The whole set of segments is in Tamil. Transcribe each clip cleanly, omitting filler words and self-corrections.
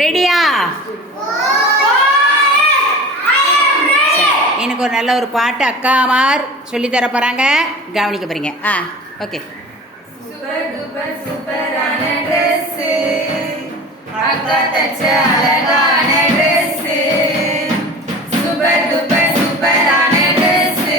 ரெடியா? எனக்கு ஒரு நல்ல ஒரு பாட்டு அக்காமார் சொல்லித்தர போகிறாங்க, கவனிக்க போகிறீங்க. ஓகே. சூப்பர் டூப்பர் சூப்பரான ட்ரெஸ், அக்கா தச்ச அழகான ட்ரெஸ். சூப்பர் டூப்பர் சூப்பரான ட்ரெஸ்,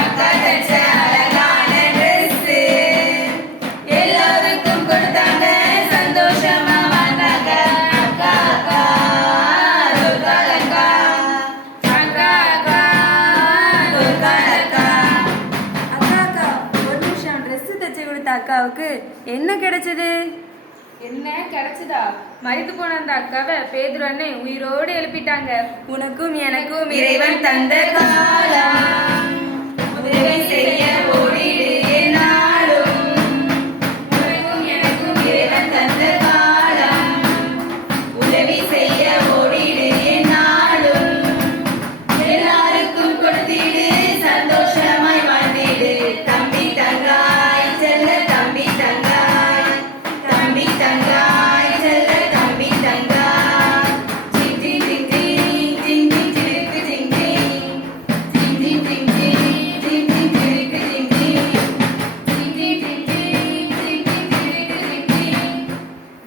அக்கா தச்ச அழகான ட்ரெஸ். எல்லாருக்கும் கொடுத்தாங்க, சந்தோஷமா வந்தாங்க. அக்கா அக்கா துர்காலக்கா, அக்கா அக்கா துர்காலக்கா. அக்கா அக்கா ஒரு நிமிஷம், ட்ரெஸ் தைச்சு கொடுத்த அக்காவுக்கு என்ன கிடைச்சது? என்ன கிடைச்சதா? மரித்து போன அந்த அக்காவை பேதுரு அண்ணன் உயிரோடு எழுப்பிட்டாங்க. உனக்கும் எனக்கும் இறைவன் தந்த காலம், உதவி செய்ய ஓடிடு என்னாலும். உனக்கும் எனக்கும் இறைவன் தந்த காலம், உதவி செய்ய ஓடிடு என்னாலும். எல்லாருக்கும் கொடுத்திடு, சந்தோஷமாய் வாழ்ந்திடு. தம்பி தங்காய் செல்ல தம்பி தங்காய், தம்பி தங்காய் செல்ல தம்பி தங்காய். ஜிங் ஜிங் ஜிங் ஜிங் ஜிங் ஜிங் ஜிருக்கு ஜிங் ஜிங், ஜிங் ஜிங் ஜிங் ஜிங் ஜிங் ஜிங் ஜிருக்கு ஜிங் ஜிங், ஜிங் ஜிங் ஜிங் ஜிங் ஜிங் ஜிங் ஜிருக்கு ஜிங் ஜிங்,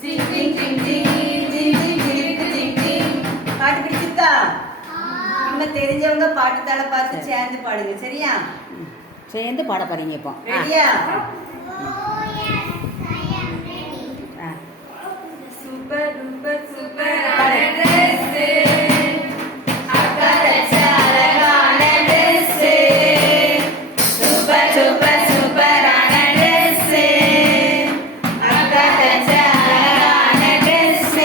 ஜிங் ஜிங் ஜிங் ஜிங் ஜிங் ஜிங் ஜிருக்கு ஜிங் ஜிங். பாட்டு பிடிச்சிருக்கா? நம்ம தெரிஞ்சவங்க பாட்டுத்தாள பார்த்து சேர்ந்து பாடுங்க, சரியா? சேர்ந்து பாட போகிறீங்க இப்போ. ரெடியா? சூப்பர் டூப்பர் சூப்பரான ட்ரெஸ், அக்கா தச்ச அழகான ட்ரெஸ். சூப்பர் சூப்பர் சூப்பரான ட்ரெஸ், அக்கா தச்ச அழகான ட்ரெஸ்.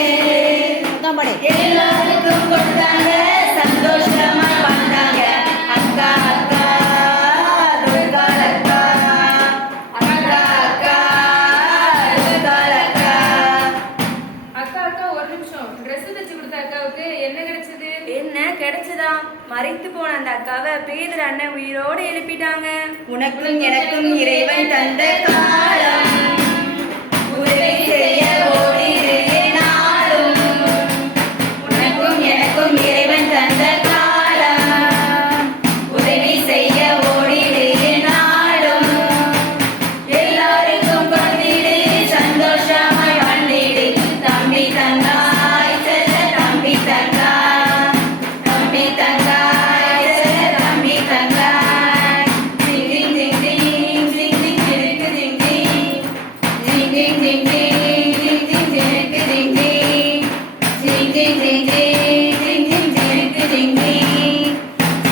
பாடு. எல்லாருக்கும் கொடுத்தாங்க, சந்தோஷமா வந்தாங்க. அக்கா அக்கா துர்காலக்கா, அக்கா அக்கா துர்காலக்கா. அக்கா அக்கா ஒரு நிமிஷம், ட்ரெஸ் தைச்சு கொடுத்த அக்காவுக்கு என்ன கிடைச்சது? என்ன கிடைச்சதா? மறைத்து போன அந்த அக்காவை பேதுரு அண்ணன் உயிரோடு எழுப்பிட்டாங்க. உனக்கும் எனக்கும் இறைவன் தந்த காலம், உதவி செய்ய ஓடிடு என்னாலும். உனக்கும் எனக்கும் இறைவன் தந்த காலம், உதவி செய்ய ஓடிடு என்னாலும். எல்லாருக்கும் கொடுத்திடு, சந்தோஷமாய் வாழ்ந்திடு. தம்பி தங்காய் செல்ல தம்பி தங்காய், தம்பி தங்காய் செல்ல தம்பி தங்காய். ஜிங் ஜிங் ஜிங் ஜிங் ஜிங் ஜிங் ஜிருக்கு ஜிங் ஜிங், ஜிங் ஜிங் ஜிங் ஜிங் ஜிங் ஜிங் ஜிருக்கு ஜிங் ஜிங், ஜிங் ஜிங் ஜிங் ஜிங் ஜிங் ஜிங் ஜிருக்கு ஜிங் ஜிங்,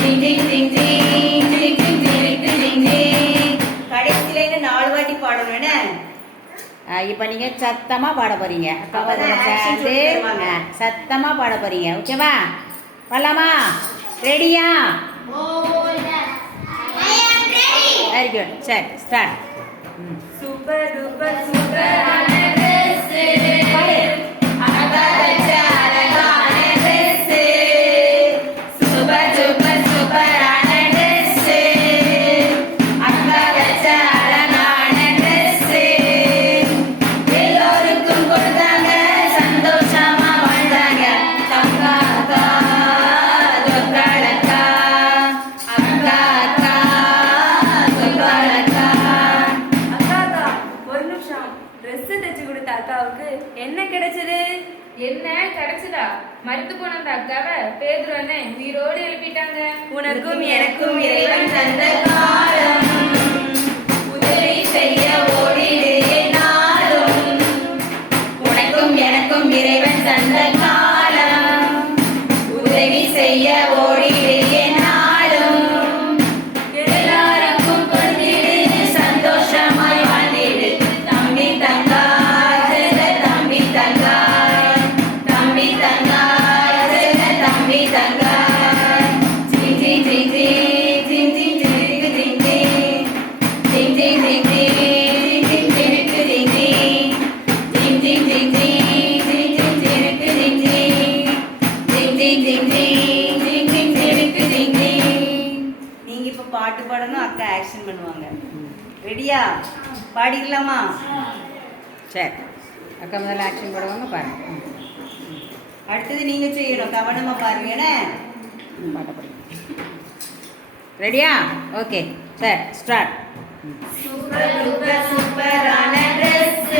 ஜிங் ஜிங் ஜிங் ஜிங் ஜிங் ஜிங் ஜிருக்கு ஜிங் ஜிங். கடைசியில இன்னும் 4 வாட்டி பாடணும் என்ன? இப்போ நீங்கள் சத்தமாக பாட போகிறீங்க. அப்பதான் action சேர்ந்து சொல்லி தருவாங்க. சத்தமாக பாட போகிறீங்க. ஓகேவா? வரலாமா? ரெடியா? Very good. சரி, ஸ்டார்ட். சூப்பர் டூப்பர் சூப்பரான ட்ரெஸ், அக்கா தச்ச அழகான ட்ரெஸ். சூப்பர் டூப்பர் சூப்பரான ட்ரெஸ், அக்கா தச்ச அழகான ட்ரெஸ். எல்லோருக்கும் கொடுத்தாங்க, சந்தோஷமா வாழ்ந்தாங்க. அக்கா அக்கா துர்காலக்கா, அக்கா அக்கா துர்காலக்கா. அக்கா அக்கா ஒரு நிமிஷம், ட்ரெஸ் தைச்சு கொடுத்த அக்காவுக்கு என்ன கிடைச்சது? என்ன கிடைச்சதா? மரித்து போன அந்த அக்காவை பேதுரு அண்ணன் உயிரோடு எழுப்பிட்டாங்க. உனக்கும் எனக்கும் இறைவன் தந்த காலம், உதவி செய்ய ஓடிடு என்னாலும். உனக்கும் எனக்கும் இறைவன் தந்த காலம், உதவி செய்ய ஓடிடு என்னாலும். எல்லாருக்கும் கொடுத்திடு, சந்தோஷமாய் வாழ்ந்திடு. தம்பி தங்காய் செல்ல தம்பி தங்காய், தம்பி தங்காய் செல்ல தம்பி தங்காய். ஜிங் ஜிங் ஜிங் ஜிங் ஜிங் ஜிங் ஜிருக்கு ஜிங் ஜிங், ஜிங் ஜிங் ஜிங் ஜிங் ஜிங் ஜிங் ஜிருக்கு ஜிங் ஜிங், ஜிங் ஜிங் ஜிங் ஜிங் ஜிங் ஜிங் ஜிருக்கு ஜிங் ஜிங், ஜிங் ஜிங் ஜிங் ஜிங் ஜிங் ஜிங் ஜிருக்கு ஜிங் ஜிங். நீங்க இப்ப பாட்டு பாடணும், அக்கா ஆக்ஷன் பண்ணுவாங்க. ரெடியா? பாடிடலாமா? சரி, அக்கா முதல்ல ஆக்ஷன் போடுவாங்க பாருங்க. அடுத்தது நீங்க செய்யணும், கவனமா பாருங்க என்ன. பாட்டை படிங்க. ரெடியா? Okay sir start. Super duper சூப்பரான ட்ரெஸ்,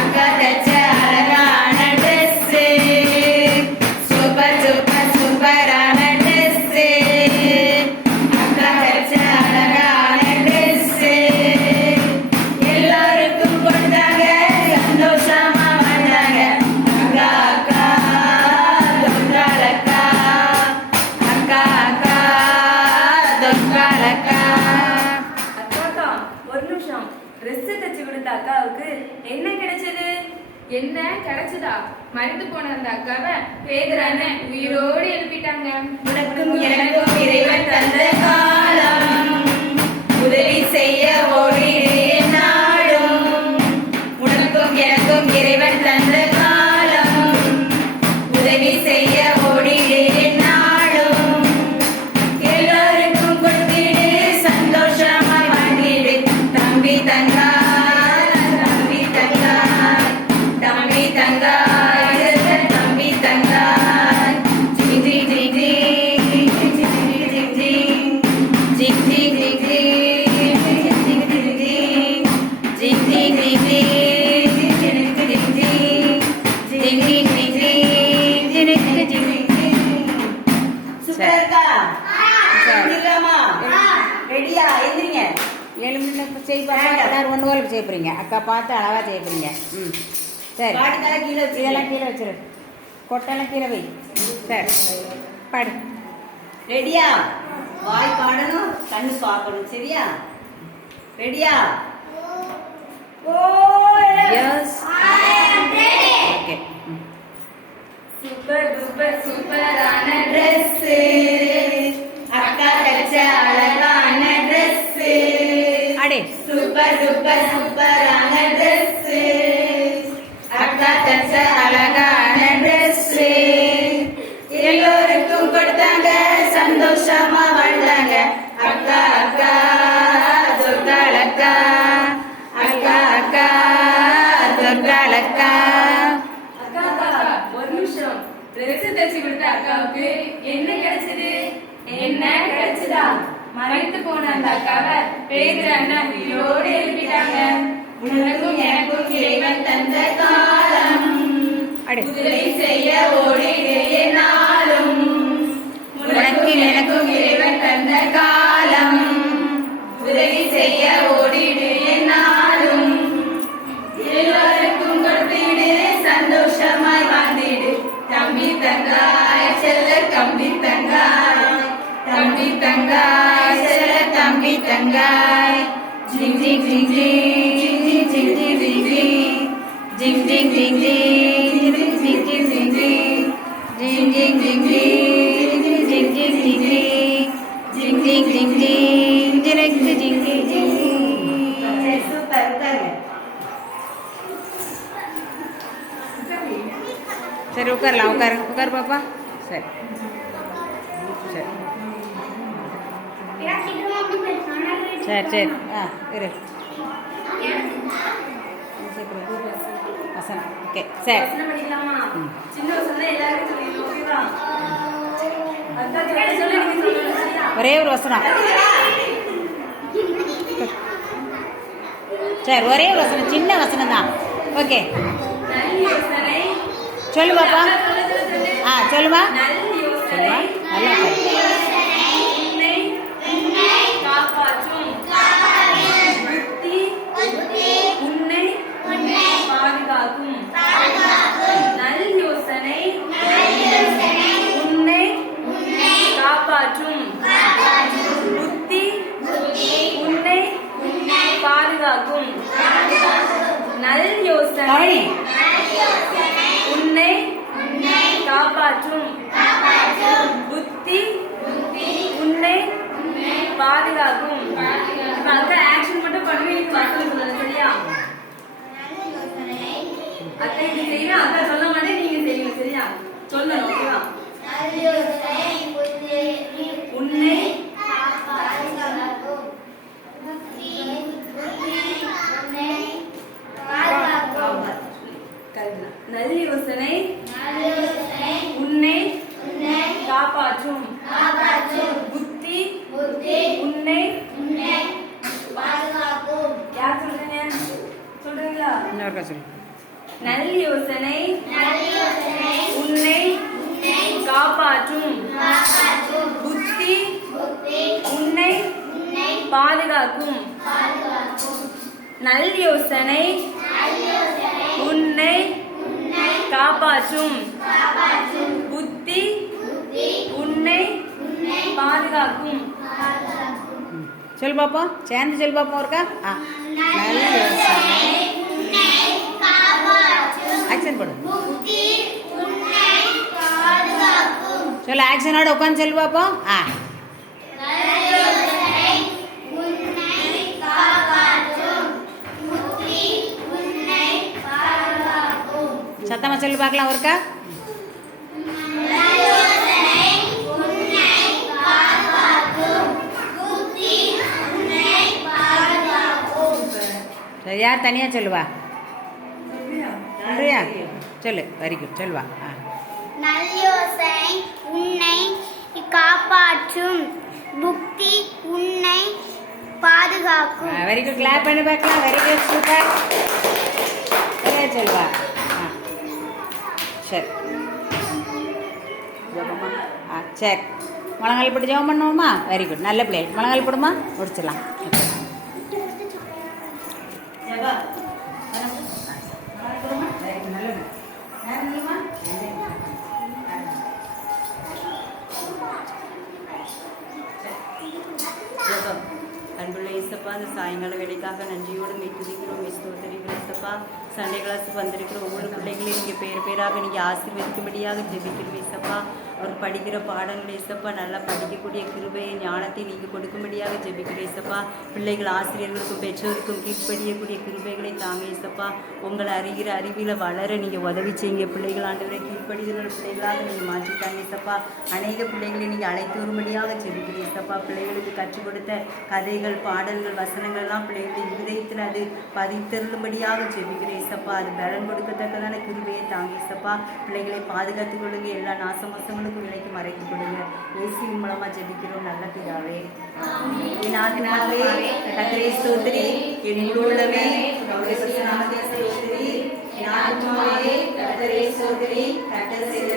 அக்கா தச்ச அழகான ட்ரெஸ். சூப்பர் டூப்பர் சூப்பரான ட்ரெஸ், அக்கா தச்ச அழகான ட்ரெஸ். எல்லாருக்கும் கொடுத்தாங்க, சந்தோஷமா வந்தாங்க. அக்கா அக்கா தொக்காலக்கா, அக்கா அக்கா தொக்காலக்கா. அக்கா ஒரு நிமிஷம். ட்ரெஸ் தச்சு கொடுத்த அக்காவுக்கு என்ன கிடைச்சது? என்ன கிடைச்சதா? மறைந்து போன அந்த அக்காவை பேதுரான உயிரோடு எழுப்பிட்டாங்க. உனக்கும் எனக்கும் இறைவன் தந்த காலம், உதவி செய்ய ஓடிடு நாடும். உனக்கும் எனக்கும் இறைவன் தந்த காலம், உதவி செய்ய ஓடிடு நாடும். எல்லாருக்கும் கொடுத்திடு, சந்தோஷமாய் வாழ்ந்திடு. தம்பி தங்காய், தம்பி தங்காய், தம்பி தங்காய், தம்பி தங்காய். ஜிங் ஜிங் ஜிங் ஜிங், ஜிங் ஜிங் ஜிங் ஜிங், ஜிங் ஜிங் ஜிங் ஜிங், ஜிங் ஜிங் ஜிங் ஜிங், ஜிங் ஜிங் ஜிங் ஜிங், ஜிங் ஜிங் ஜிங் ஜிங். சூப்பரா இருக்கா? எந்திரிக்கலாமா? ரெடியா? எந்திரிங்க. 7 மினிட் செய்ய போகிறீங்க. எல்லாரும் ஒன்று போல செய்ய போகிறீங்க. அக்கா பார்த்து அழகாக செய்ய போகிறீங்க. ம் சரி. பாட்டு தலை கீழே வச்சு. இதெல்லாம் கீழே வச்சிரு. கொட்டெல்லாம் கீழே வை. சரி பாடு. ரெடியா? வாய் பாடணும், கண்ணு பார்க்கணும். சரியா? ரெடியா? S okay. சூப்பர் டூப்பர் சூப்பரான ட்ரெஸ், அக்கா தச்ச அழகான ட்ரெஸ். அடே சூப்பர் டூப்பர் சூப்பரான ட்ரெஸ், அக்கா தச்ச அழகான ட்ரெஸ். எல்லோருக்கும் கொடுத்தாங்க, சந்தோஷமா வாழ்ந்தாங்க. அக்கா அக்கா தொக்காலக்கா, அக்கா அக்கா தொக்காலக்கா. அக்கா அக்கா ஒரு நிமிஷம். ட்ரெஸ் தச்சு கொடுத்த அக்காவுக்கு என்ன கிடைச்சது? என்ன கிடைச்சதா? மறைத்து போன அந்த அக்காவை பேதுரான உயிரோடு எழுப்பிட்டாங்க. உனக்கும் எனக்கும் இறைவன் தந்த காலம், அடே உதவி செய்ய ஓடிடு நாளும். உனக்கும் எனக்கும் இறைவன் தந்த காலம், உதவி செய்ய ஓடிடு நாளும். எல்லாருக்கும் கொடுத்திடு, சந்தோஷமாய் வாழ்ந்திடு. தம்பி தங்காய், செல்ல தம்பி தங்காய், தம்பி தங்காய், செல்ல தம்பி தங்காய். ஜிங் ஜிங் ஜிங் ஜிங், ஜிங் ஜிங் ஜிங் ஜிங் ஜிங், ஜிங் ஜிங் ஜிங் ஜிங், ஜிங் ஜிங் ஜிங் ஜிங் ஜிங், ஜிங் ஜிங் ஜிங் ஜிங், ஜிங் ஜிங் ஜிங் ஜிங், ஜிங் ஜிங் ஜிங் ஜிங், ஜிங் ஜிங் ஜிங் ஜிங். சரி, சூப்பர். உட்காருங்க. சரி உட்காரலாம். உட்காரு உட்காரு பாப்பா. சரி சரி சரி சரி. இரு வசனம். ஓகே சரி. வசனம் படிக்கலாமா? சின்ன வசனம் எல்லாருக்கும் சொல்லிடணும். ஓகேவா? அக்கா சொல்லி நீங்க சொல்லணும். சரியா? ஒரே ஒரு வசனம். சரி ஒரே ஒரு வசனம், சின்ன வசனம் தான். ஓகே நல் யோசனை. சொல்லு பாப்பா. சொல்லுமா நல் யோசனை சொல்லுமா. நல்லா பாரு. உன்னை காப்பாற்றும். புத்தி உன்னை பாதுகாக்கும். நல் யோசனை உன்னை காப்பாற்றும். புத்தி உன்னை பாதுகாக்கும். நல் யோசனை உன்னை காப்பாற்றும். புத்தி உன்னை பாதுகாக்கும். இப்ப அக்கா ஆக்ஷன் மட்டும் பண்ணுவேன், நீங்க வசனம் சொல்லணும். சரியா? அக்கா இது செய்யணும், அக்கா சொல்ல மாட்டேன், நீங்க செய்யணும். சரியா? சொல்லணும். ஓகேவா? உன்னை நல்ல யோசனை உன்னை காப்பாற்றும் புத்தி உன்னை யார் சொல்றீங்க சொல்றீங்களா? இன்னொருக்கா சொல்லு. நல்ல யோசனை உன்னை காப்பாற்றும் புத்தி உன்னை பாதுகாக்கும். நல்ல யோசனை உன்னை காப்பாற்றும் புத்தி உன்னை பாதுகாக்கும். சொல்லு பாப்போம், சேர்ந்து சொல்லு பாப்போம் ஒருக்கா. ஆ, நல்ல யோசனை. ஆக்ஷன் போடு. சொல்லு, ஆக்ஷனோட உட்காந்து சொல்லு பாப்போம். ஆ, சத்தமா சொல்லி பார்க்கலாம் ஒருக்கா. சரி, யார் தனியா சொல்லுவா? சொல்றியா? சொல்லு, வெரி குட், சொல்லுவா. ஆ, நல்லயோசனை உன்னை காப்பாற்றும் புத்தி உன்னை பாதுகாக்கும். வெரி குட், கிளாப் பண்ணி பார்க்கலாம். Very good, super. சரியா சொல்லுவா. ஆ, சரி. ஜபமா. ஆ, சரி. முழங்கால் போட்டு ஜெபம் பண்ணுவோமா? வெரி குட், நல்ல பிள்ளை. முழங்கால் போடுமா? முடிச்சிடலாம். ஜபா ஜபம். அன்புள்ள இயேசப்பா, அந்த சாயங்கால வேலைக்காக நன்றியோடு மெய்த்துதிக்கிறோம், ஸ்தோத்திரிக்கிறோம் இயேசப்பா. சண்டே கிளாஸுக்கு வந்திருக்கிற ஒவ்வொரு பிள்ளைகளையும் நீங்கள் பேர் பேராக நீங்கள் ஆசீர்வதிக்கும்படியாக ஜெபிக்கிறோம் இயேசப்பா. அவர் படிக்கிற பாடங்கள் இயேசப்பா, நல்லா படிக்கக்கூடிய கிருபையை ஞானத்தை நீங்கள் கொடுக்கும்படியாக ஜெபிக்கிறோம் இயேசப்பா. பிள்ளைகள் ஆசிரியர்களுக்கும் பெற்றோருக்கும் கீழ்ப்படியக்கூடிய கிருபைகளை தாங்க இயேசப்பா. உங்களை அறிகிற அறிவியில் வளர நீங்கள் உதவி செய்யுங்க. பிள்ளைகள் ஆண்டவரை கீழ்ப்படிகிற பிள்ளைகளாக நீங்கள் மாற்றிட்டாங்க இயேசப்பா. அநேக பிள்ளைகளை நீங்கள் அழைத்து வரும்படியாக ஜெபிக்கிறோம் இயேசப்பா. பிள்ளைகளுக்கு கற்றுக் கொடுத்த கதைகள், பாடல்கள், வசனங்கள் எல்லாம் பிள்ளைகளுடைய இருதயத்தில் அது பதித்தருளும்படியாக ஜெபிக்கிறேன் இயேசப்பா. அது பலன் கொடுக்கத்தக்கதான கிருபையை தாங்க இயேசப்பா. பிள்ளைகளை பாதுகாத்துக் கொள்ளுங்க, எல்லா நாசமோசங்களுக்கும் விலைக்கு மறைத்துக் கொடுங்க. இயேசுவின் மூலமா ஜெபிக்கிறோம் நல்ல பிதாவே. என் ஆத்மாவே கர்த்தரை ஸ்தோத்திரி, என் உள்ளமே அவருடைய பரிசுத்த நாமத்தை ஸ்தோத்திரி. என் ஆத்மாவே கர்த்தரை ஸ்தோத்திரி, கர்த்தர் செய்த